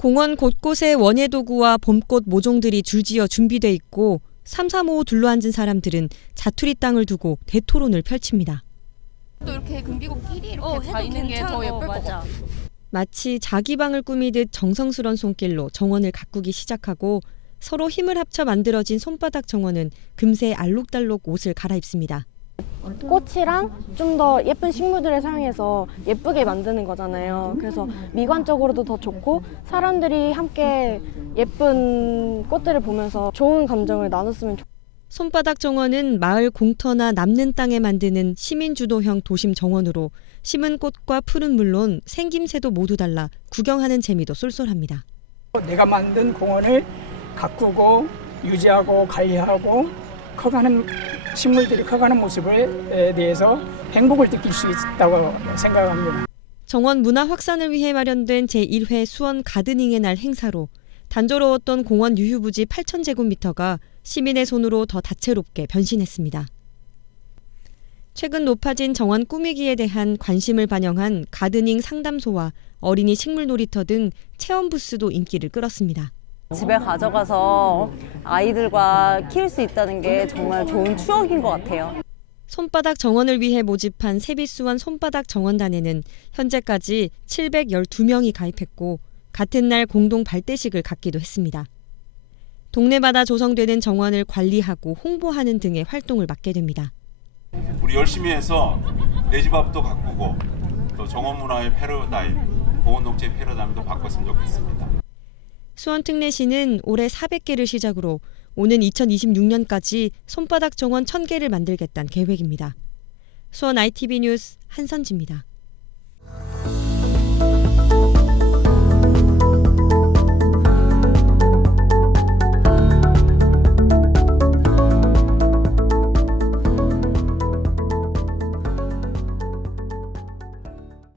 공원 곳곳에 원예 도구와 봄꽃 모종들이 줄지어 준비돼 있고 삼삼오오 둘러앉은 사람들은 자투리 땅을 두고 대토론을 펼칩니다. 또 이렇게 금비고끼리 이렇게 어, 다 있는 게 더 예쁠 어, 것. 같아. 마치 자기 방을 꾸미듯 정성스런 손길로 정원을 가꾸기 시작하고 서로 힘을 합쳐 만들어진 손바닥 정원은 금세 알록달록 옷을 갈아입습니다. 꽃이랑 좀 더 예쁜 식물들을 사용해서 예쁘게 만드는 거잖아요. 그래서 미관적으로도 더 좋고 사람들이 함께 예쁜 꽃들을 보면서 좋은 감정을 나눴으면 좋 손바닥 정원은 마을 공터나 남는 땅에 만드는 시민 주도형 도심 정원으로 심은 꽃과 풀은 물론 생김새도 모두 달라 구경하는 재미도 쏠쏠합니다. 내가 만든 공원을 가꾸고 유지하고 관리하고 커가는 식물들이 커가는 모습에 대해서 행복을 느낄 수 있다고 생각합니다. 정원 문화 확산을 위해 마련된 제1회 수원 가드닝의 날 행사로 단조로웠던 공원 유휴부지 8,000제곱미터가 시민의 손으로 더 다채롭게 변신했습니다. 최근 높아진 정원 꾸미기에 대한 관심을 반영한 가드닝 상담소와 어린이 식물 놀이터 등 체험 부스도 인기를 끌었습니다. 집에 가져가서 아이들과 키울 수 있다는 게 정말 좋은 추억인 것 같아요. 손바닥 정원을 위해 모집한 세비수원 손바닥 정원단에는 현재까지 712명이 가입했고 같은 날 공동 발대식을 갖기도 했습니다. 동네마다 조성되는 정원을 관리하고 홍보하는 등의 활동을 맡게 됩니다. 우리 열심히 해서 내 집 앞도 가꾸고 또 정원 문화의 패러다임, 보건 동체 패러다임도 바꿨으면 좋겠습니다. 수원 특례시는 올해 400개를 시작으로 오는 2026년까지 손바닥 정원 1000개를 만들겠다는 계획입니다. 수원 ITV 뉴스 한선지입니다.